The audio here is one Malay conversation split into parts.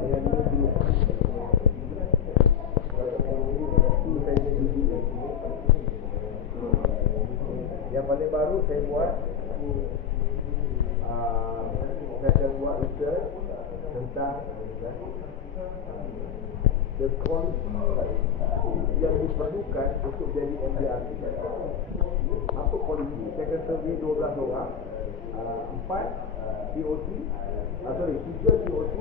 Dengan ini dulu. Yang paling baru saya buat, saya akan buat research tentang the quality yang diperlukan untuk jadi MDRT. Apa quality? Saya akan survey 12 orang, 4 COT, 3 COT,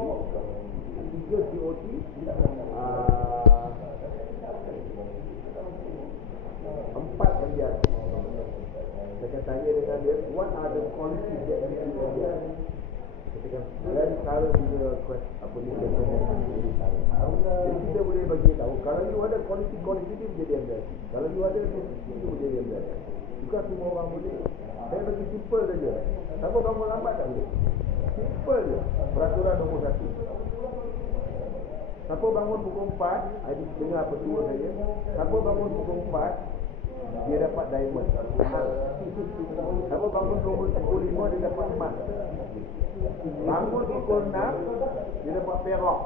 4 MDRT. Saya akan tanya dengan dia, what are the qualities that you need MDRT? Dan cara dia apa ni, jadi kita boleh bagi tahu kalau you ada quality dia menjadi MDRT, kalau you ada dia menjadi MDRT. Bukan semua orang boleh. Saya bagi simple saja. Siapa bangun lambat tak boleh? Simple je. Peraturan nombor 1. Siapa bangun pukul 4, ada dengar petua saya. Siapa bangun pukul 4, dia dapat diamond. Siapa bangun pukul 5, dia dapat emas. Bangun pukul 6, dia dapat perak.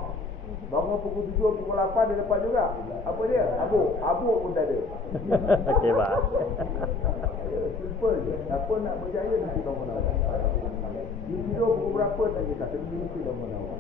Bangun pukul 7, pukul 8, dia dapat juga. Apa dia? Abuk pun tak ada. Okey, Pak. Simple je. Siapa nak berjaya mesti bangun awal. Dia tidur pukul berapa tak kisah, tapi mesti bangun awal.